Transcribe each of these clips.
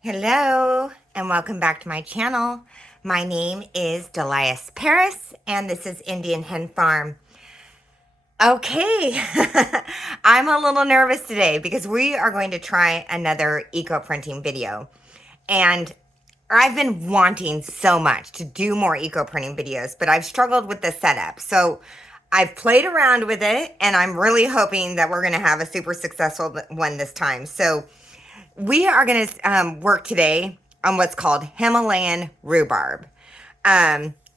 Hello and welcome back to my channel. My name is Delias Paris and this is Indian Hen Farm. Okay, I'm a little nervous today because we are going to try another eco printing video. And I've been wanting so much to do more eco printing videos, but I've struggled with the setup. So I've played around with it and I'm really hoping that we're going to have a super successful one this time. So we are going to work today on what's called Himalayan rhubarb.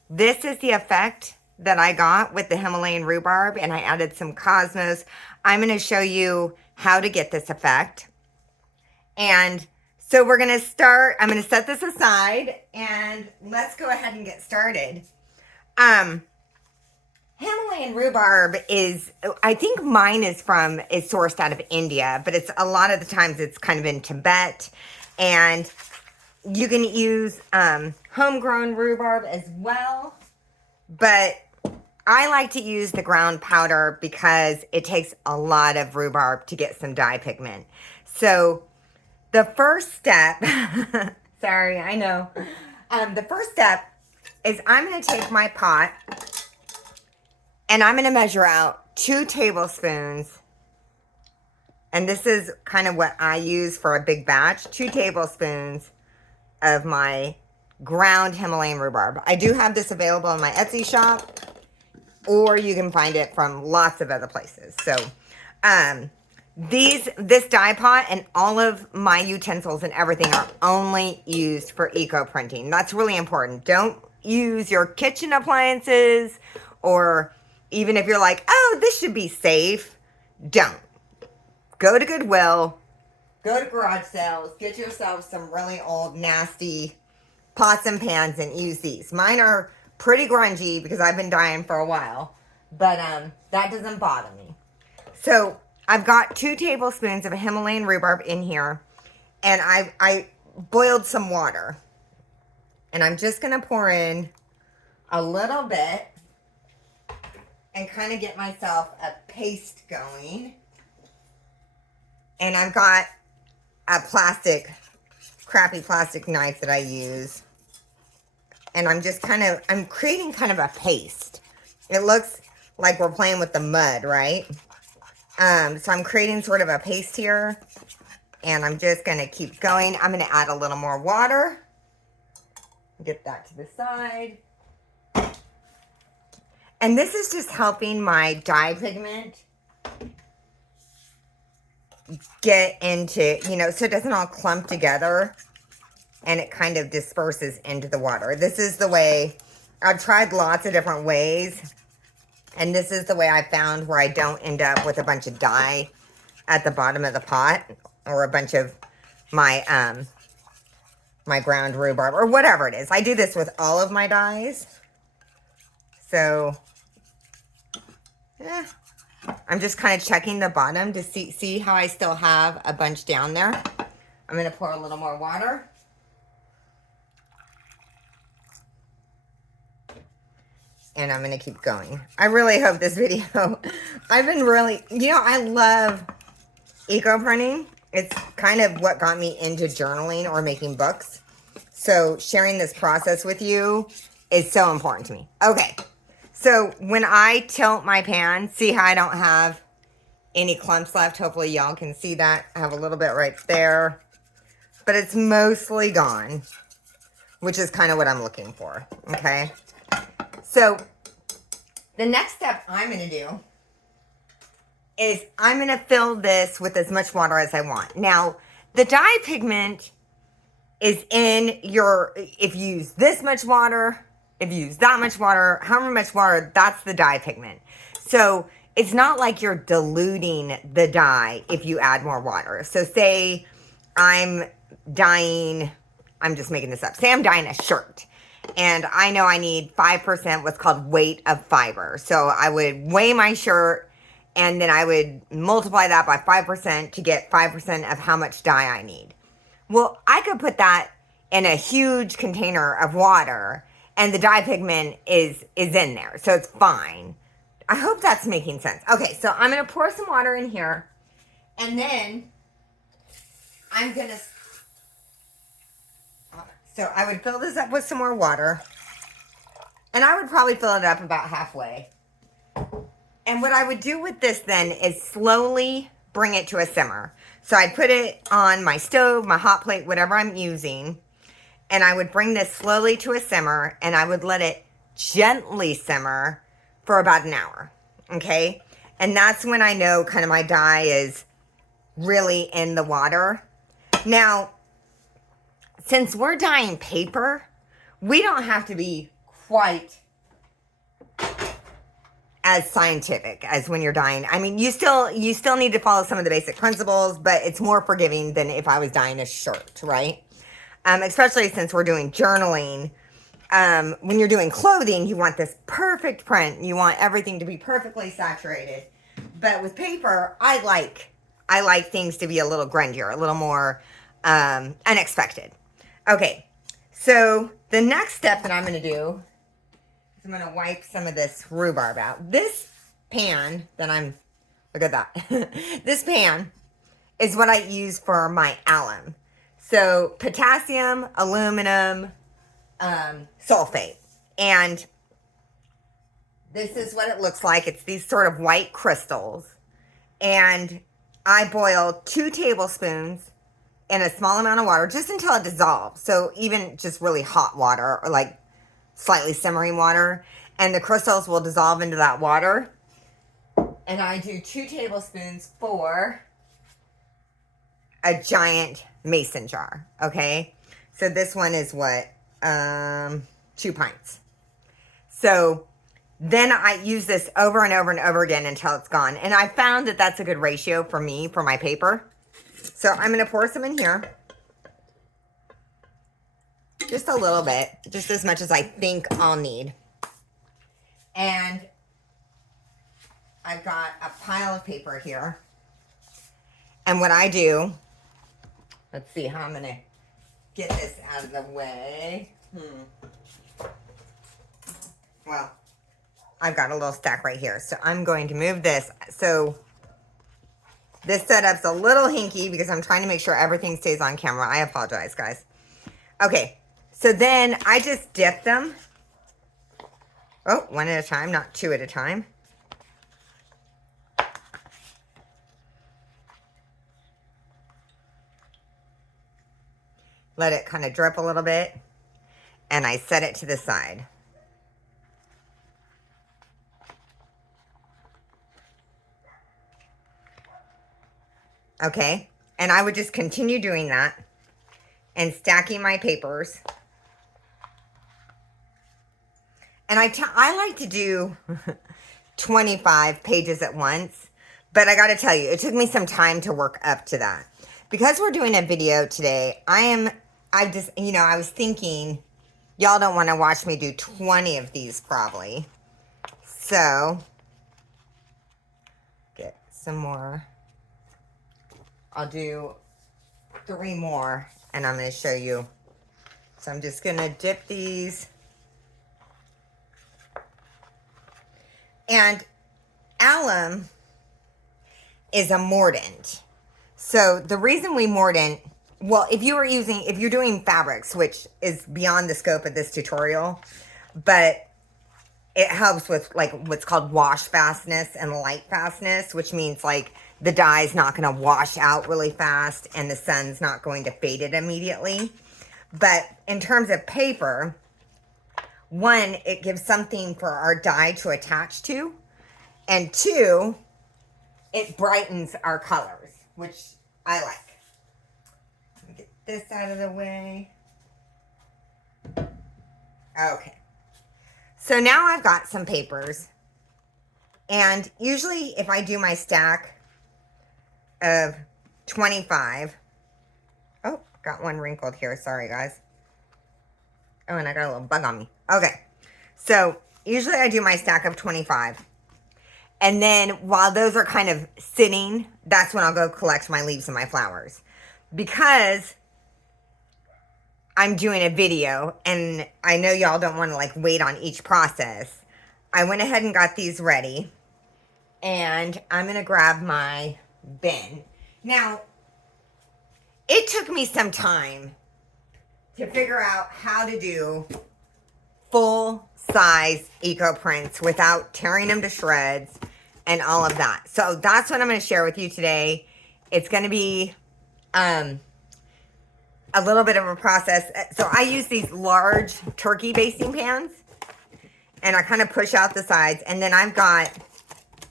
This is the effect that I got with the Himalayan rhubarb, and I added some cosmos. I'm going to show you how to get this effect. And so we're going to start. I'm going to set this aside, and let's go ahead and get started. Himalayan rhubarb is, I think mine is sourced out of India, but it's a lot of the times it's kind of in Tibet. And you can use homegrown rhubarb as well. But I like to use the ground powder because it takes a lot of rhubarb to get some dye pigment. So the first step, sorry, I know. The first step is I'm going to take my pot and I'm going to measure out 2 tablespoons. And this is kind of what I use for a big batch. 2 tablespoons of my ground Himalayan rhubarb. I do have this available in my Etsy shop, or you can find it from lots of other places. So this dye pot and all of my utensils and everything are only used for eco printing. That's really important. Don't use your kitchen appliances, or even if you're like, oh, this should be safe, don't. Go to Goodwill, go to garage sales, get yourself some really old, nasty pots and pans and use these. Mine are pretty grungy because I've been dyeing for a while, but that doesn't bother me. So I've got 2 tablespoons of Himalayan rhubarb in here, and I boiled some water. And I'm just going to pour in a little bit and kind of get myself a paste going. And I've got a crappy plastic knife that I use. And I'm just I'm creating kind of a paste. It looks like we're playing with the mud, right? So I'm creating sort of a paste here. And I'm just going to keep going. I'm going to add a little more water. Get that to the side. And this is just helping my dye pigment get into, so it doesn't all clump together and it kind of disperses into the water. This is the way, I've tried lots of different ways, and this is the way I found where I don't end up with a bunch of dye at the bottom of the pot, or a bunch of my, my ground rhubarb, or whatever it is. I do this with all of my dyes. So, I'm just kind of checking the bottom to see how I still have a bunch down there. I'm going to pour a little more water. And I'm going to keep going. I really hope this video, I've been really, I love eco printing. It's kind of what got me into journaling or making books. So sharing this process with you is so important to me. Okay. So when I tilt my pan, see how I don't have any clumps left? Hopefully y'all can see that. I have a little bit right there, but it's mostly gone, which is kind of what I'm looking for. Okay. So the next step I'm going to do is I'm going to fill this with as much water as I want. Now, the dye pigment is in if you use this much water, if you use that much water, however much water, that's the dye pigment. So it's not like you're diluting the dye if you add more water. So say I'm dyeing, I'm just making this up. Say I'm dyeing a shirt, and I know I need 5% what's called weight of fiber. So I would weigh my shirt, and then I would multiply that by 5% to get 5% of how much dye I need. Well, I could put that in a huge container of water, and the dye pigment is in there, so it's fine. I hope that's making sense. Okay, so I'm going to pour some water in here, and then I'm going to So I would fill this up with some more water. And I would probably fill it up about halfway. And what I would do with this then is slowly bring it to a simmer. So I'd put it on my stove, my hot plate, whatever I'm using. And I would bring this slowly to a simmer, and I would let it gently simmer for about an hour. Okay? And that's when I know kind of my dye is really in the water. Now, since we're dyeing paper, we don't have to be quite as scientific as when you're dyeing. I mean, you still need to follow some of the basic principles, but it's more forgiving than if I was dyeing a shirt, right? Especially since we're doing journaling. When you're doing clothing, you want this perfect print. You want everything to be perfectly saturated. But with paper, I like things to be a little grindier, a little more unexpected. Okay, so the next step that I'm going to do is I'm going to wipe some of this rhubarb out. This pan that look at that. This pan is what I use for my alum. So potassium, aluminum, sulfate. And this is what it looks like. It's these sort of white crystals. And I boil 2 tablespoons in a small amount of water just until it dissolves. So even just really hot water or like slightly simmering water. And the crystals will dissolve into that water. And I do 2 tablespoons for a giant mason jar. Okay. So this one is what? 2 pints. So then I use this over and over and over again until it's gone. And I found that that's a good ratio for me, for my paper. So I'm going to pour some in here. Just a little bit. Just as much as I think I'll need. And I've got a pile of paper here. And what I do, let's see how I'm going to get this out of the way. Well, I've got a little stack right here. So I'm going to move this. So this setup's a little hinky because I'm trying to make sure everything stays on camera. I apologize, guys. Okay, so then I just dip them. Oh, 1 at a time, not 2 at a time. Let it kind of drip a little bit. And I set it to the side. Okay, and I would just continue doing that and stacking my papers. And I like to do 25 pages at once, but I got to tell you, it took me some time to work up to that. Because we're doing a video today, I was thinking, y'all don't want to watch me do 20 of these probably. So, get some more. I'll do 3 more and I'm going to show you. So I'm just going to dip these. And alum is a mordant. So the reason we mordant, well, if you're doing fabrics, which is beyond the scope of this tutorial, but it helps with like what's called wash fastness and light fastness, which means like the dye is not going to wash out really fast and the sun's not going to fade it immediately. But in terms of paper, 1, it gives something for our dye to attach to. And 2, it brightens our colors, which I like. Let me get this out of the way. Okay. So now I've got some papers. And usually if I do my stack of 25. Oh, got one wrinkled here. Sorry, guys. Oh, and I got a little bug on me. Okay. So usually I do my stack of 25. And then while those are kind of sitting, that's when I'll go collect my leaves and my flowers. Because I'm doing a video and I know y'all don't want to like wait on each process. I went ahead and got these ready. And I'm going to grab my bin. Now, it took me some time to figure out how to do full size eco prints without tearing them to shreds and all of that. So that's what I'm going to share with you today. It's going to be a little bit of a process. So I use these large turkey basting pans, and I kind of push out the sides, and then I've got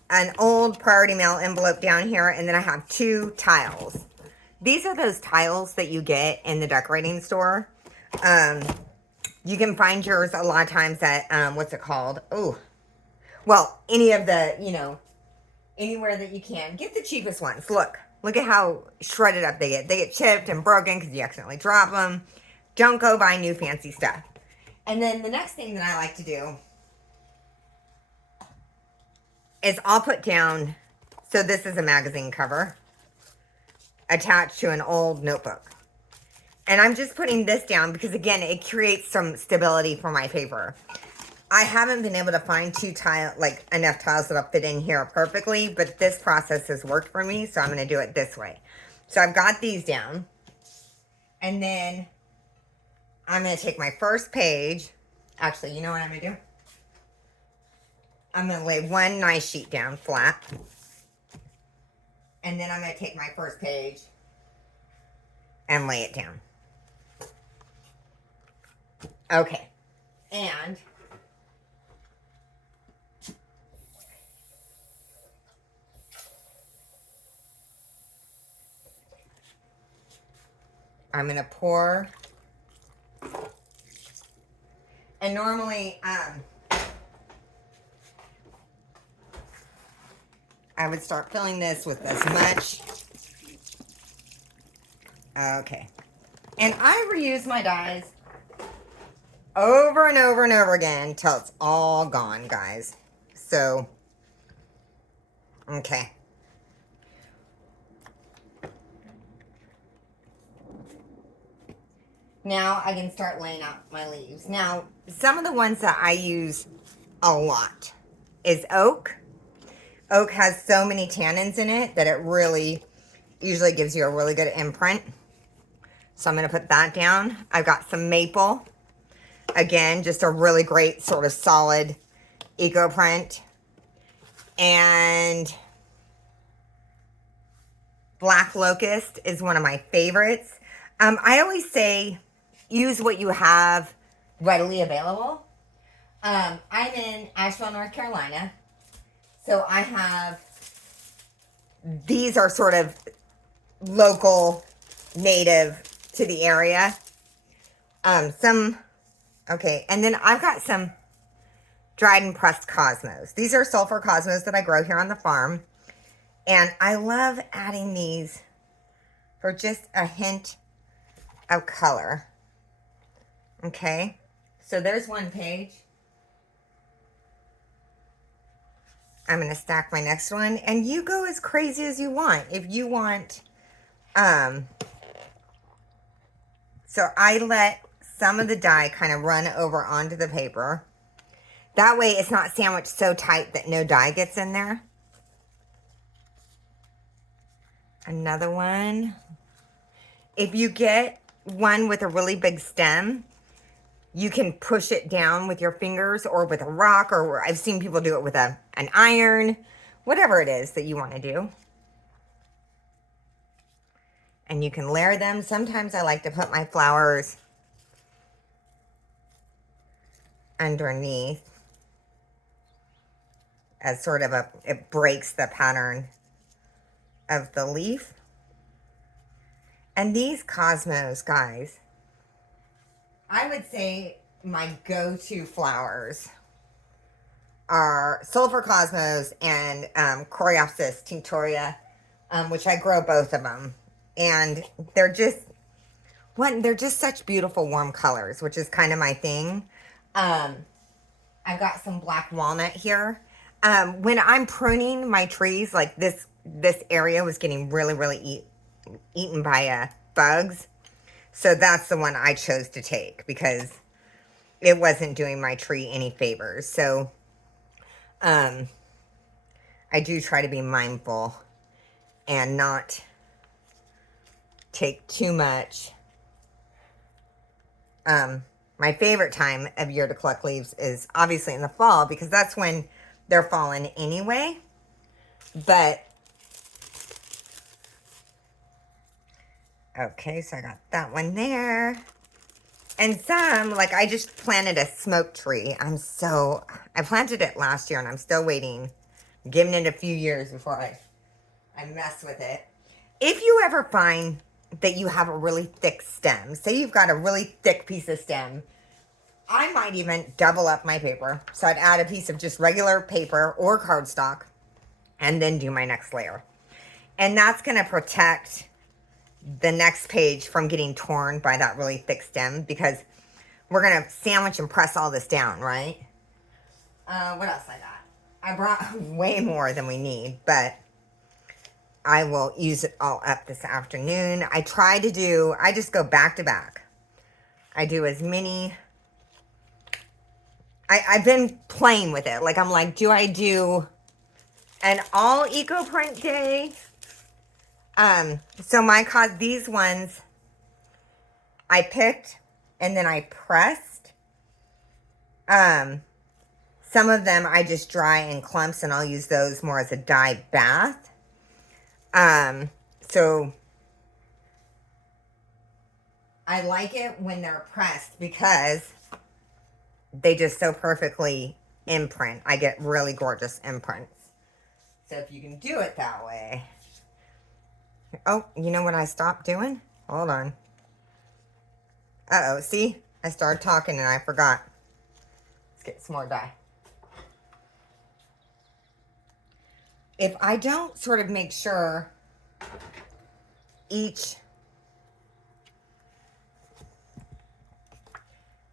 an old Priority Mail envelope down here, and then I have 2 tiles. These are those tiles that you get in the decorating store. You can find yours a lot of times at, what's it called? Oh, well, any of the, you know, anywhere that you can. Get the cheapest ones. Look at how shredded up they get. They get chipped and broken because you accidentally drop them. Don't go buy new fancy stuff. And then the next thing that I like to do is I'll put down, so this is a magazine cover attached to an old notebook. And I'm just putting this down because, again, it creates some stability for my paper. I haven't been able to find enough tiles that'll fit in here perfectly, but this process has worked for me, so I'm going to do it this way. So I've got these down. And then I'm going to take my first page. Actually, you know what I'm going to do? I'm going to lay one nice sheet down flat. And then I'm going to take my first page and lay it down. Okay. And I'm going to pour. And normally, I would start filling this with as much. Okay. And I reuse my dyes over and over and over again until it's all gone, guys. So, okay. Now I can start laying out my leaves. Now, some of the ones that I use a lot is oak. Oak has so many tannins in it that it really usually gives you a really good imprint. So I'm going to put that down. I've got some maple. Again, just a really great sort of solid eco print. And black locust is one of my favorites. I always say use what you have readily available. I'm in Asheville, North Carolina. So I have, these are sort of local, native to the area. Okay, and then I've got some dried and pressed cosmos. These are sulfur cosmos that I grow here on the farm. And I love adding these for just a hint of color. Okay, so there's one page. I'm going to stack my next one, and you go as crazy as you want. If you want, so I let some of the dye kind of run over onto the paper. That way it's not sandwiched so tight that no dye gets in there. Another one. If you get one with a really big stem, you can push it down with your fingers or with a rock, or I've seen people do it with an iron, whatever it is that you want to do. And you can layer them. Sometimes I like to put my flowers underneath as sort of it breaks the pattern of the leaf. And these cosmos, guys, I would say my go-to flowers are sulfur cosmos and Coreopsis tinctoria, which I grow both of them. And they're just such beautiful warm colors, which is kind of my thing. I've got some black walnut here. When I'm pruning my trees, like this area was getting really eaten by bugs. So that's the one I chose to take because it wasn't doing my tree any favors. So I do try to be mindful and not take too much My favorite time of year to collect leaves is obviously in the fall because that's when they're falling anyway. But, okay, so I got that one there. And some, like I just planted a smoke tree. I planted it last year and I'm still waiting, giving it a few years before I mess with it. If you ever find that you have a really thick stem, say you've got a really thick piece of stem, I might even double up my paper. So I'd add a piece of just regular paper or cardstock and then do my next layer. And that's going to protect the next page from getting torn by that really thick stem because we're going to sandwich and press all this down, right? What else I got? I brought way more than we need, but I will use it all up this afternoon. I just go back to back. I do as many. I've been playing with it. Like, I'm like, do I do an all eco print day? So these ones I picked and then I pressed. Some of them I just dry in clumps and I'll use those more as a dye bath. So I like it when they're pressed because they just so perfectly imprint. I get really gorgeous imprints. So if you can do it that way. Oh, you know what I stopped doing? Hold on. Uh-oh, see? I started talking and I forgot. Let's get some more dye. If I don't sort of make sure each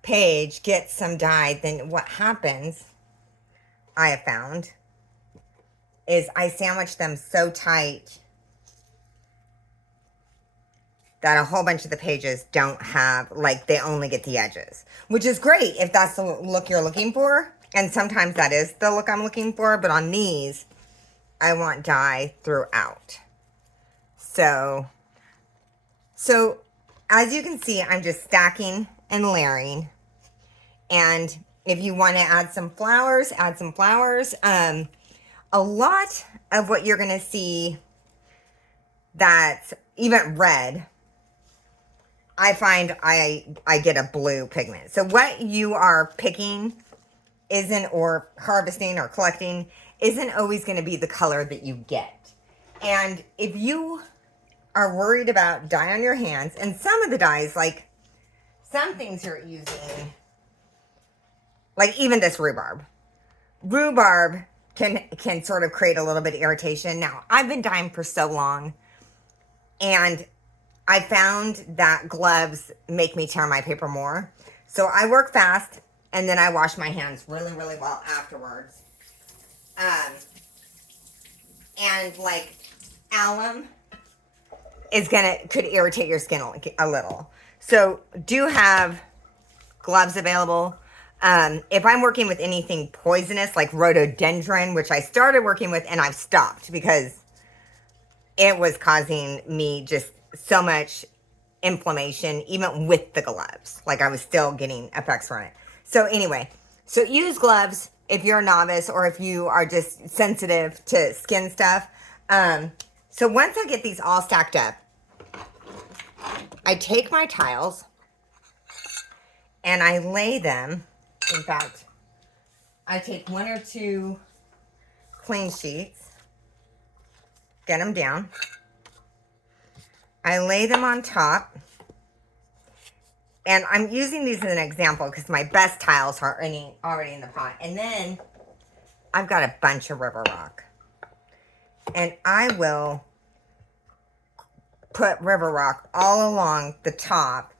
page gets some dye, then what happens, I have found, is I sandwich them so tight that a whole bunch of the pages don't have, like, they only get the edges, which is great if that's the look you're looking for. And sometimes that is the look I'm looking for, but on these, I want dye throughout. So as you can see, I'm just stacking and layering. And if you want to add some flowers, add some flowers. A lot of what you're going to see that's even red, I find I get a blue pigment. So what you are picking or harvesting or collecting isn't always going to be the color that you get. And if you are worried about dye on your hands, and some of the dyes, like some things you're using, like even this rhubarb can sort of create a little bit of irritation. Now, I've been dyeing for so long, and I found that gloves make me tear my paper more. So I work fast, and then I wash my hands really, really well afterwards. And like alum could irritate your skin a little. So do have gloves available. If I'm working with anything poisonous like rhododendron, which I started working with and I've stopped because it was causing me just so much inflammation, even with the gloves. Like I was still getting effects from it. So anyway, so use gloves if you're a novice or if you are just sensitive to skin stuff. So once I get these all stacked up, I take my tiles and I lay them. In fact, I take 1 or 2 clean sheets, get them down. I lay them on top. And I'm using these as an example because my best tiles are already in the pot. And then I've got a bunch of river rock. And I will put river rock all along the top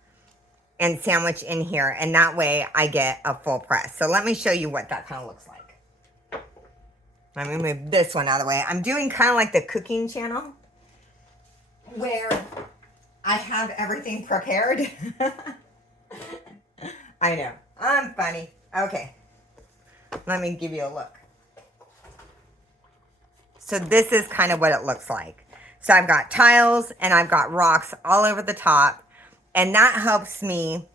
and sandwich in here. And that way I get a full press. So let me show you what that kind of looks like. Let me move this one out of the way. I'm doing kind of like the cooking channel where I have everything prepared. I know. I'm funny. Okay. Let me give you a look. So this is kind of what it looks like. So I've got tiles and I've got rocks all over the top. And that helps me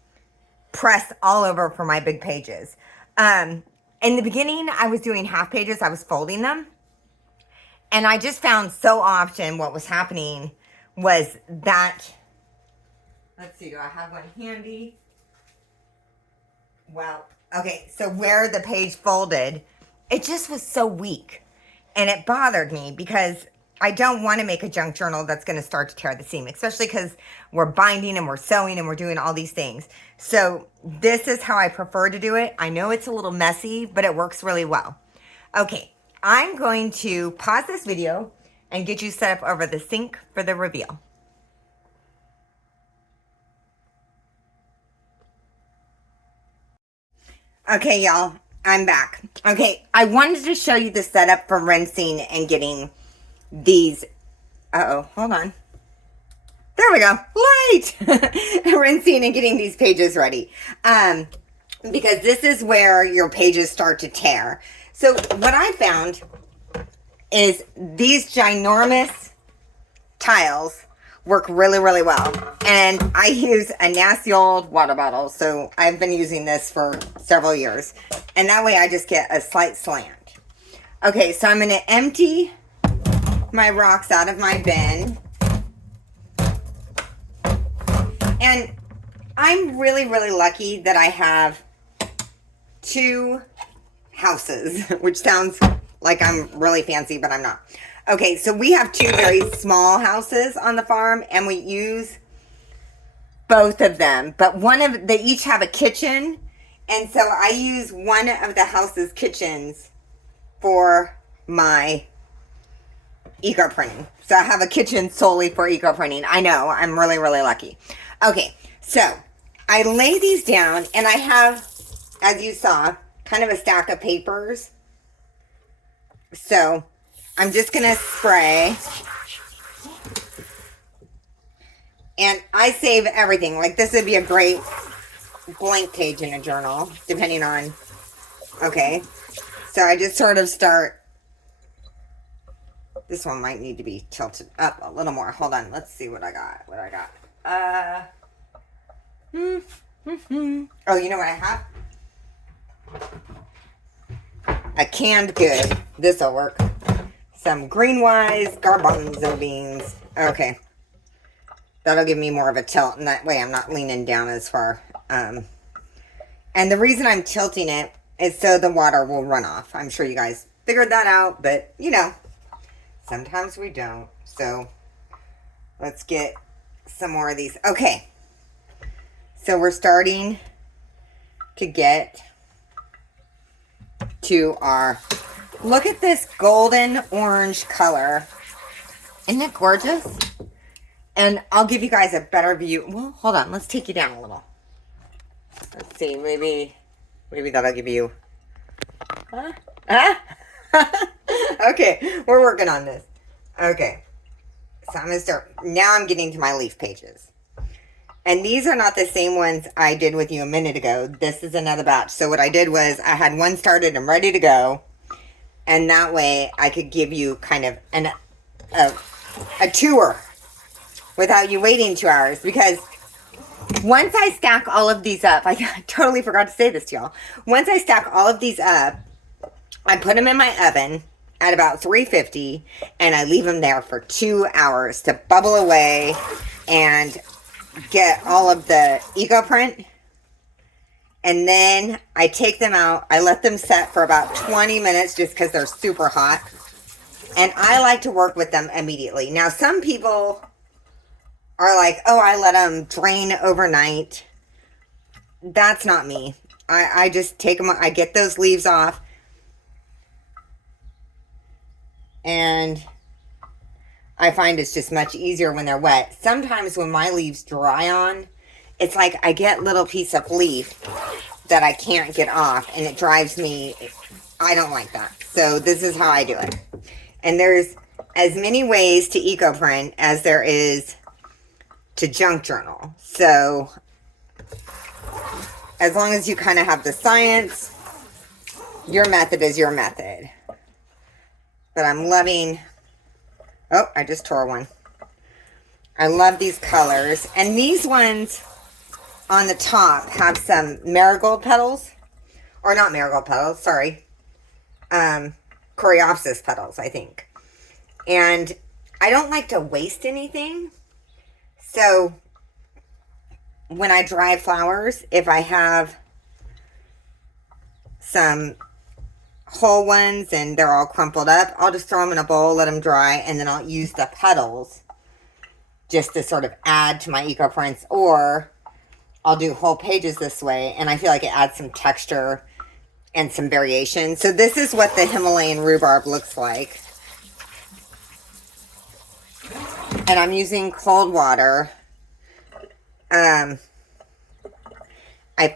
press all over for my big pages. In the beginning, I was doing half pages. I was folding them. And I just found so often what was happening was that, let's see, do I have one handy? Well, okay, so where the page folded, it just was so weak. And it bothered me because I don't want to make a junk journal that's going to start to tear the seam, especially because we're binding and we're sewing and we're doing all these things. So this is how I prefer to do it. I know it's a little messy, but it works really well. Okay, I'm going to pause this video and get you set up over the sink for the reveal. Okay, y'all, I'm back. Okay, I wanted to show you the setup for rinsing and getting these. Uh-oh, hold on. There we go. Light! Rinsing and getting these pages ready. Because this is where your pages start to tear. So what I found is these ginormous tiles work really, really well. And I use a nasty old water bottle. So I've been using this for several years. And that way I just get a slight slant. Okay, so I'm going to empty my rocks out of my bin. And I'm really, really lucky that I have 2 houses, which sounds like I'm really fancy, but I'm not. Okay, so we have 2 very small houses on the farm, and we use both of them. But they each have a kitchen, and so I use one of the house's kitchens for my eco printing. So I have a kitchen solely for eco printing. I know, I'm really, really lucky. Okay, so I lay these down, and I have, as you saw, kind of a stack of papers. So I'm just going to spray. And I save everything. Like, this would be a great blank page in a journal, depending on, okay. So I just sort of start. This one might need to be tilted up a little more. Hold on. Let's see what I got. Oh, you know what I have? A canned good. This'll work. Some Greenwise garbanzo beans. Okay. That'll give me more of a tilt, and that way I'm not leaning down as far. And the reason I'm tilting it is so the water will run off. I'm sure you guys figured that out, but you know, sometimes we don't. So let's get some more of these. Okay. So we're starting to get to our, look at this golden orange color. Isn't it gorgeous? And I'll give you guys a better view. Well, hold on. Let's take you down a little. Let's see. Maybe that'll give you. Okay. We're working on this. Okay. So I'm going to start. Now I'm getting to my leaf pages. And these are not the same ones I did with you a minute ago. This is another batch. So what I did was I had one started and ready to go. And that way I could give you kind of a tour without you waiting 2 hours. Because once I stack all of these up, I totally forgot to say this to y'all. Once I stack all of these up, I put them in my oven at about 350 and I leave them there for 2 hours to bubble away and get all of the eco print. And then I take them out. I let them set for about 20 minutes just because they're super hot. And I like to work with them immediately. Now, some people are like, oh, I let them drain overnight. That's not me. I just take them, I get those leaves off. And I find it's just much easier when they're wet. Sometimes when my leaves dry on, it's like I get little piece of leaf that I can't get off, and it drives me, I don't like that. So this is how I do it. And there's as many ways to eco print as there is to junk journal. So as long as you kind of have the science, your method is your method. But I'm loving, oh, I just tore one. I love these colors. And these ones on the top have some marigold petals. Or not marigold petals, sorry. Coreopsis petals, I think. And I don't like to waste anything. So when I dry flowers, if I have some whole ones and they're all crumpled up, I'll just throw them in a bowl, let them dry, and then I'll use the petals just to sort of add to my eco prints, or I'll do whole pages this way, and I feel like it adds some texture and some variation. So this is what the Himalayan rhubarb looks like. And I'm using cold water. I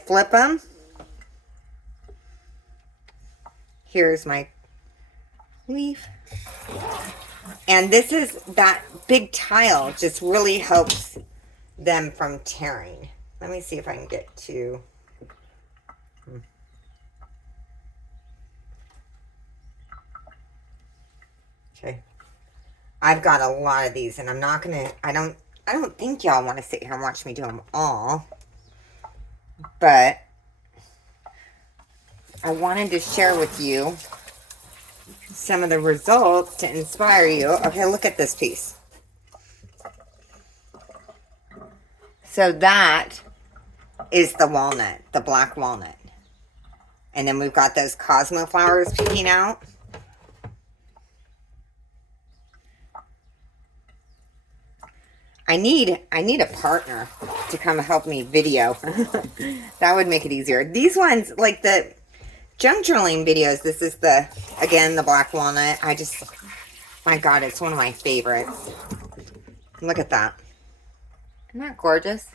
flip them. Here's my leaf. And this is that big tile just really helps them from tearing. Let me see if I can get to... Okay. I've got a lot of these, and I'm not gonna, I don't think y'all want to sit here and watch me do them all. But I wanted to share with you some of the results to inspire you. Okay, look at this piece. So that is the walnut, the black walnut. And then we've got those cosmo flowers peeking out. I need a partner to come help me video. That would make it easier. These ones, like the junk journaling videos, this is the, again, the black walnut. My God, it's one of my favorites. Look at that. Isn't that gorgeous?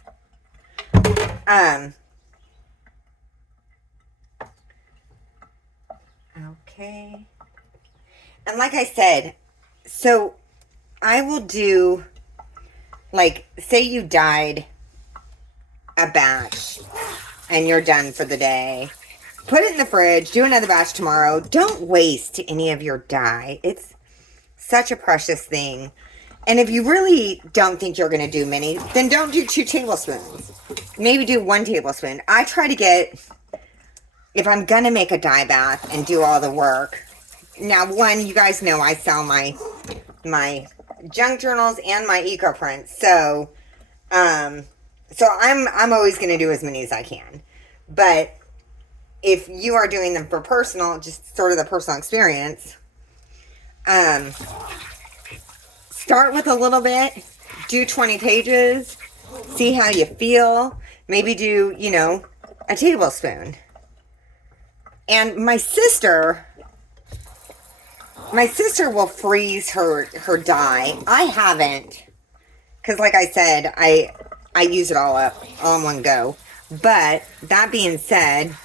Okay. And like I said, so I will do, like, say you dyed a batch and you're done for the day. Put it in the fridge, do another batch tomorrow. Don't waste any of your dye. It's such a precious thing. And if you really don't think you're going to do many, then don't do 2 tablespoons. Maybe do 1 tablespoon. I try to get, if I'm going to make a dye bath and do all the work. Now, one, you guys know I sell my junk journals and my eco prints. So I'm always going to do as many as I can. But if you are doing them for personal, just sort of the personal experience, start with a little bit, do 20 pages, see how you feel, maybe do, a tablespoon. And my sister will freeze her dye. I haven't, because like I said, I use it all up, all in one go. But that being said,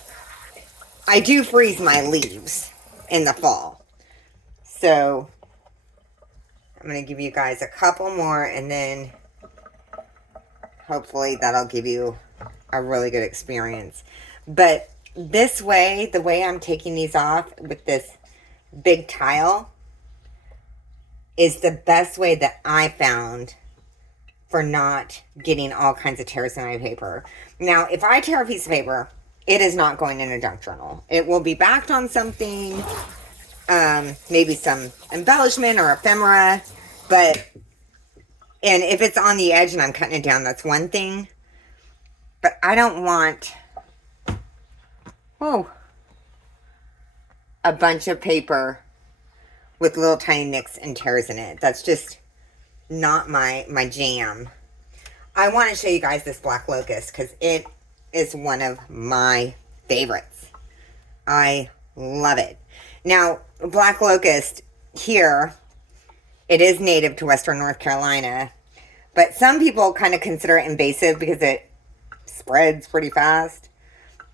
I do freeze my leaves in the fall. So I'm going to give you guys a couple more, and then hopefully that'll give you a really good experience. But this way, the way I'm taking these off with this big tile is the best way that I found for not getting all kinds of tears in my paper. Now, if I tear a piece of paper, it is not going in a junk journal. It will be backed on something, maybe some embellishment or ephemera, and if it's on the edge and I'm cutting it down, that's one thing. But I don't want, a bunch of paper with little tiny nicks and tears in it. That's just not my jam. I want to show you guys this black locust because it is one of my favorites. I love it. Now, black locust here, it is native to Western North Carolina, but some people kind of consider it invasive because it spreads pretty fast.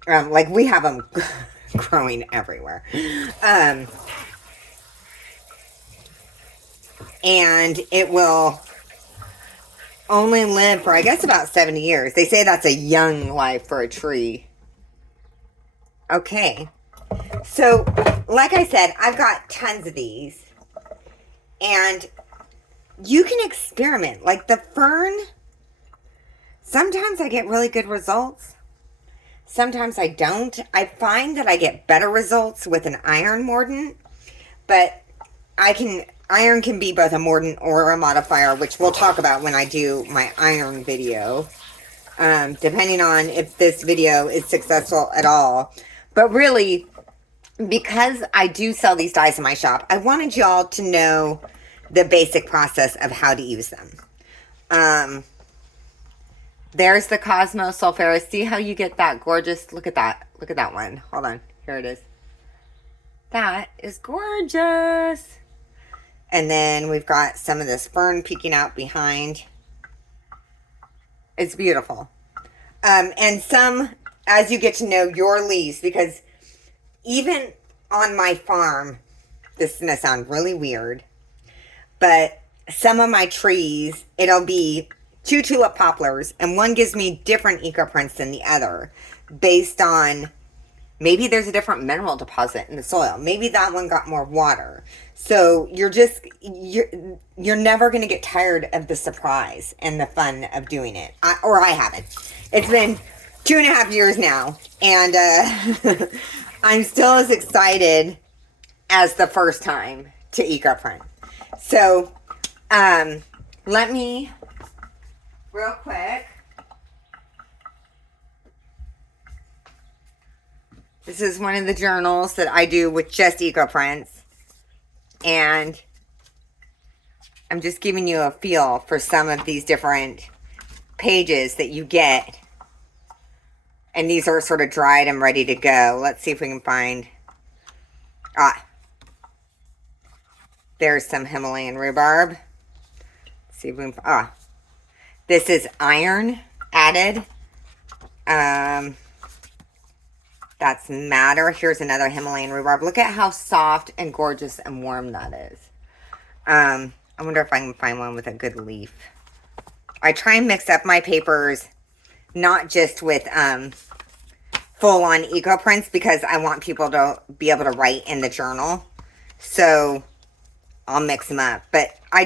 Like we have them growing everywhere. And it will only live for, I guess, about 70 years. They say that's a young life for a tree. Okay. So, like I said, I've got tons of these. And you can experiment. Like the fern, Sometimes I get really good results. Sometimes I don't. I find that I get better results with an iron mordant, but iron can be both a mordant or a modifier, which we'll talk about when I do my iron video, depending on if this video is successful at all. But really, because I do sell these dyes in my shop, I wanted y'all to know the basic process of how to use them. There's the Cosmo Sulfuris. See how you get that gorgeous, look at that. Look at that one. Hold on. Here it is. That is gorgeous. And then we've got some of this fern peeking out behind. It's beautiful. And some, as you get to know your leaves, because even on my farm, this is going to sound really weird, but some of my trees, it'll be 2 tulip poplars, and one gives me different eco prints than the other based on maybe there's a different mineral deposit in the soil. Maybe that one got more water. So you're never going to get tired of the surprise and the fun of doing it. I haven't. It's been 2.5 years now, and I'm still as excited as the first time to eco print. So let me real quick. This is one of the journals that I do with just eco prints. And I'm just giving you a feel for some of these different pages that you get. And these are sort of dried and ready to go. Let's see if we can find... there's some Himalayan rhubarb. Let's see if we can... this is iron added. That's madder. Here's another Himalayan rhubarb. Look at how soft and gorgeous and warm that is. I wonder if I can find one with a good leaf. I try and mix up my papers, not just with full-on eco prints, because I want people to be able to write in the journal. So I'll mix them up. But I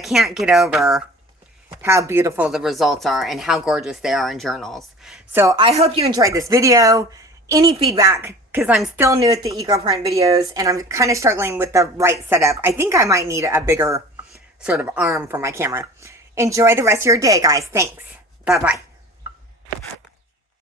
can't get over how beautiful the results are and how gorgeous they are in journals. So I hope you enjoyed this video. Any feedback, because I'm still new at the eco print videos and I'm kind of struggling with the right setup. I think I might need a bigger sort of arm for my camera. Enjoy the rest of your day, guys. Thanks. Bye-bye.